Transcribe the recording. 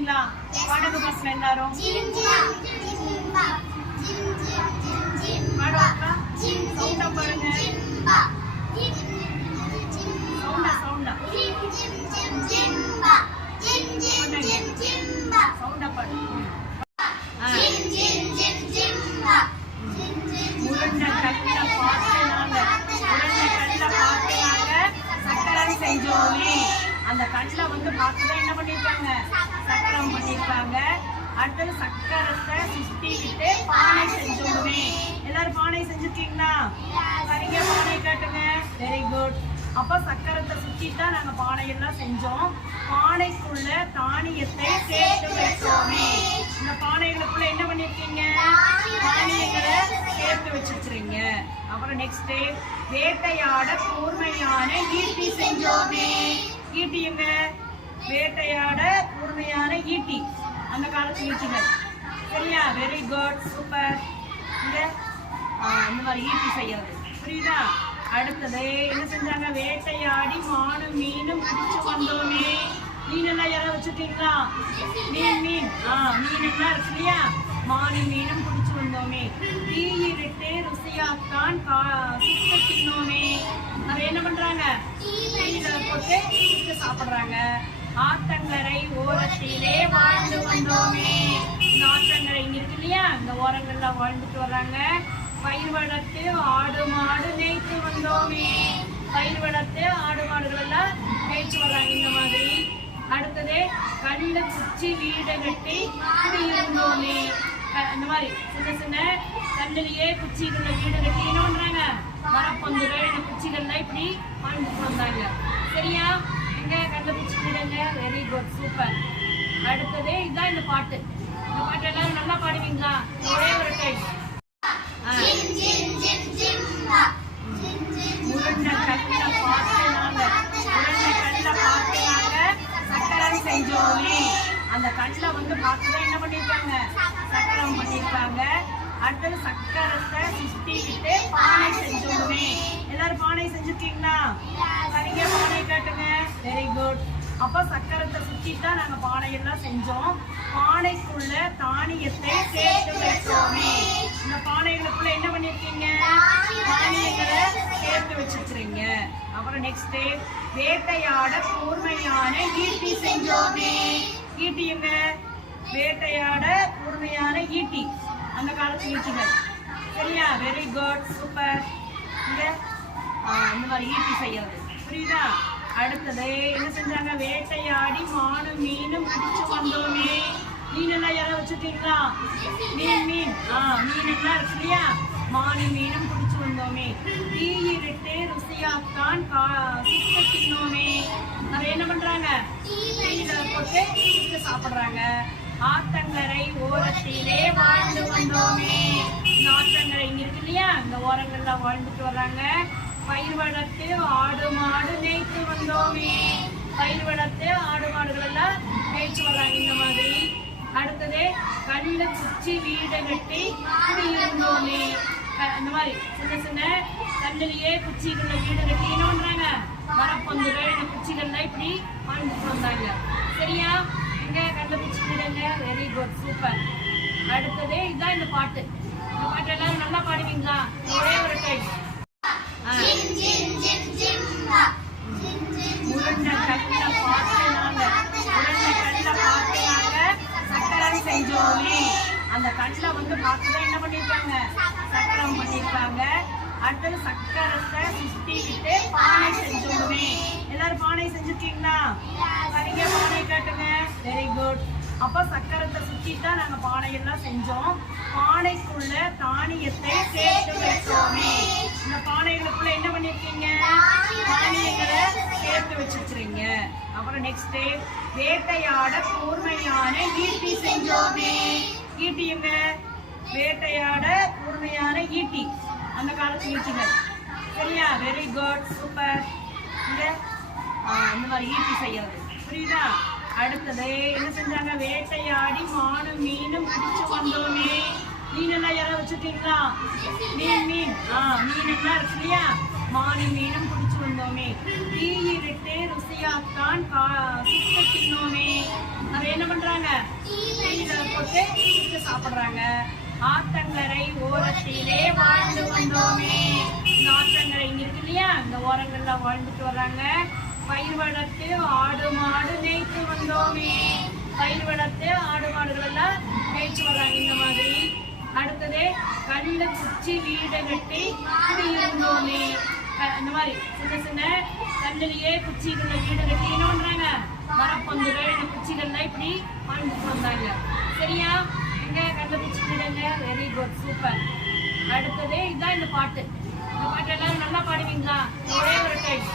வச்சிருக்கீங்களா? பாடுங்க பசங்க எல்லாரும். பாடுவாங்களா? சவுண்டா பாடுங்க. சவுண்டா சவுண்டா பாடுங்க. உருண்டை கல்ல பாட்டுனாங்க சக்கரம் செஞ்சோமே. அந்த கல்லை வந்து பார்த்துதான் என்ன பண்ணிருக்காங்க? சக்கரம் பண்ணிருக்காங்க. அடுத்தது சக்கரத்தை சுத்திக்கிட்டு பானை செஞ்சோமே. எல்லாரும் பானை செஞ்சிருக்கீங்களா? சரிங்க, பானை காட்டுங்க. Very good. அப்ப சக்கரத்தை சுத்திதான் நாங்க பானையெல்லாம் செஞ்சோம். பானைக்குள்ள தானியத்தை சேர்த்து வச்சோமே. இந்த பானைகளுக்குள்ள என்ன பண்ணிருக்கீங்க? தானியங்களை சேர்த்து வச்சிருக்கிறீங்க. அப்புறம் நெக்ஸ்ட், வேட்டையாட கூர்மையான ஈட்டி செஞ்சோமே. ஈட்டிங்க, வேட்டையாட கூர்மையான ஈட்டி, அந்த காலத்து ஈட்டிகள். சரியா? Very good, super. இந்த மாதிரி ஈட்டி செய்யறது புரியுதா? அடுத்தது என்ன செஞ்சாங்க? வேட்டையாடி மானும் மீனும் பிடிச்சு வந்தோமே. மீனெல்லாம் யாரும் வச்சுருக்கீங்களா? மீன் மீனெல்லாம் இருக்கு இல்லையா? மானும் மீனும் பிடிச்சு வந்தோமே. தீயிலிட்டு ருசியாத்தான் சுத்த தின்னோமே. அதை என்ன பண்றாங்க? தீயில போட்டு சுத்த சாப்பிடுறாங்க. ஆத்தங்கரை ஓரத்திலே வாழ்ந்து வந்தோமே. இந்த ஆத்தங்கரை இங்க இருக்கு இல்லையா? இந்த ஓரங்கள்ல வாழ்ந்துட்டு வர்றாங்க. பயிர் வளர்த்து ஆடு மாடு மேய்த்து வந்தோமே. பயிர் வளர்த்து ஆடு மாடுகள் எல்லாம் மேய்ச்சி வர்றாங்க இந்த மாதிரி. அடுத்தது கல்லு குச்சி வீடு கட்டி குடியிருந்தோமே. இந்த மாதிரி சின்ன சின்ன கல்லுலயே குச்சிகள வீடு கட்டி என்ன பண்றாங்க? மரப்பந்துகள் இந்த குச்சிகள்ல இப்படி வாழ்ந்துட்டு வந்தாங்க. சரியா? இங்க கல்லு குச்சி வீடுங்க. Very good, super. அடுத்தது இதுதான் இந்த பாட்டு. இந்த பாட்டு எல்லாரும் நல்லா பாடுவீங்களா? ஒரே ஒரு டைம். உருண்டை கல்ல பாட்டுனாங்க சக்கரம் செஞ்சோமே. அந்த கல்லை வந்து பார்த்துதான் என்ன பண்ணிருக்காங்க? சக்கரம் பண்ணிருக்காங்க. அடுத்தது சக்கரத்தை சுத்திக்கிட்டு பானை செஞ்சோமே. எல்லாரும் பானை செஞ்சிருக்கீங்களா? சரிங்க, பானை காட்டுங்க. Very good. அப்ப சக்கரத்தை சுத்திதான் நாங்க பானையெல்லாம் செஞ்சோம். பானைக்குள்ள தானியத்தை சேர்த்து வச்சோமே. இந்த பானைகளுக்குள்ள என்ன பண்ணிருக்கீங்க? தானியங்களை சேர்த்து வச்சிருக்கிறீங்க. அப்புறம் நெக்ஸ்ட், வேட்டையாட கூர்மையான ஈட்டி செஞ்சோமே. ஈட்டிங்க, வேட்டையாட கூர்மையான ஈட்டி, அந்த காலத்து ஈட்டிகள். சரியா? Very good, super. இந்த மாதிரி ஈட்டி செய்யறது புரியுதா? அடுத்தது என்ன செஞ்சாங்க? வேட்டையாடி மானும் மீனும் பிடிச்சு வந்தோமே. மீனெல்லாம் யாரும் வச்சுருக்கீங்களா? மீனெல்லாம் இருக்கு இல்லையா? மானும் மீனும் பிடிச்சு வந்தோமே. தீயிலிட்டு ருசியாத்தான் சுத்த தின்னோமே. அதை என்ன பண்றாங்க? தீயில போட்டு சுத்த சாப்பிடுறாங்க. ஆத்தங்கரை ஓரத்திலே வாழ்ந்து வந்தோமே. இந்த ஆத்தங்கரை இங்க இருக்கு இல்லையா? இந்த ஓரங்கள்ல வாழ்ந்துட்டு வர்றாங்க. பயிர் வளர்த்து ஆடு மாடு மேய்த்து வந்தோமே. பயிர் வளர்த்து ஆடு மாடுகள் எல்லாம் மேய்ச்சி வர்றாங்க இந்த மாதிரி. அடுத்தது கல்லு குச்சி வீடு கட்டி குடியிருந்தோமே. இந்த மாதிரி சின்ன சின்ன கல்லுலயே குச்சிகள்ல வீடு கட்டி என்ன பண்றாங்க? மரப்பந்துகள் இந்த குச்சிகள்ல இப்படி வாழ்ந்துட்டு வந்தாங்க. சரியா? இங்க கல்லு குச்சி வீடுங்க. Very good, super. அடுத்தது இதுதான் இந்த பாட்டு. இந்த பாட்டு எல்லாரும் நல்லா பாடுவீங்களா? ஒரே ஒரு டைம். உருண்டை கல்ல பாட்டுனாங்க சக்கரம் செஞ்சோமே. அந்த கல்லை வந்து பார்த்துதான் என்ன பண்ணிருக்காங்க? சக்கரம் பண்ணிருக்காங்க. அடுத்தது சக்கரத்தை சுத்திக்கிட்டு பானை செஞ்சோமே. எல்லாரும் பானை செஞ்சிருக்கீங்களா? சரிங்க, பானை காட்டுங்க. Very good. அப்ப சக்கரத்தை சுத்திதான் நாங்க பானையெல்லாம் செஞ்சோம். பானைக்குள்ள தானியத்தை சேர்த்து வச்சோமே. இந்த பானைகளுக்குள்ள என்ன பண்ணிருக்கீங்க? தானியங்களை சேர்த்து வச்சிருக்கிறீங்க. அப்புறம் நெக்ஸ்ட், வேட்டையாட கூர்மையான ஈட்டி செஞ்சோமே. ஈட்டிங்க, வேட்டையாட கூர்மையான ஈட்டி, அந்த காலத்து ஈட்டிகள். சரியா? Very good, super. இந்த மாதிரி ஈட்டி செய்யறது புரியுதா? அடுத்தது என்ன செஞ்சாங்க? வேட்டையாடி மானும் மீனும் பிடிச்சு வந்தோமே. மீனெல்லாம் யாரும் வச்சு வந்திருக்கீங்களா? மீன் மீன் மீனுன்னா இருக்கு இல்லையா? மானும் மீனும் பிடிச்சு வந்தோமே. தீயிலிட்டு ருசியாத்தான் சுட்டு தின்னோமே. அதை என்ன பண்றாங்க? தீயில போட்டு சுட்டு சாப்பிடுறாங்க. ஆத்தங்கரை ஓரத்திலே வாழ்ந்து வந்தோமே. இந்த ஆத்தங்கரை இங்க இருக்கு இல்லையா? இந்த ஓரங்கள்ல வாழ்ந்துட்டு வர்றாங்க. பயிர் வளர்த்து ஆடு மாடு மேய்த்து வந்தோமே. பயிர் வளர்த்து ஆடு மாடுகள் எல்லாம் மேய்ச்சி வர்றாங்க இந்த மாதிரி. அடுத்தது கல்லு குச்சி வீடு கட்டி குடியிருந்தோமே. இந்த மாதிரி சின்ன சின்ன கல்லுலயே குச்சிகள்ல வீடு கட்டி என்ன பண்றாங்க? மரப்பந்துகள் இந்த குச்சிகள்லாம் இப்படி வாழ்ந்துட்டு வந்தாங்க. சரியா? எங்க கல்லு குச்சி வீடுங்க? Very good, super. அடுத்தது இதுதான் இந்த பாட்டு. இந்த பாட்டு எல்லாரும் நல்லா பாடுவீங்களா? ஒரே ஒரு டைம்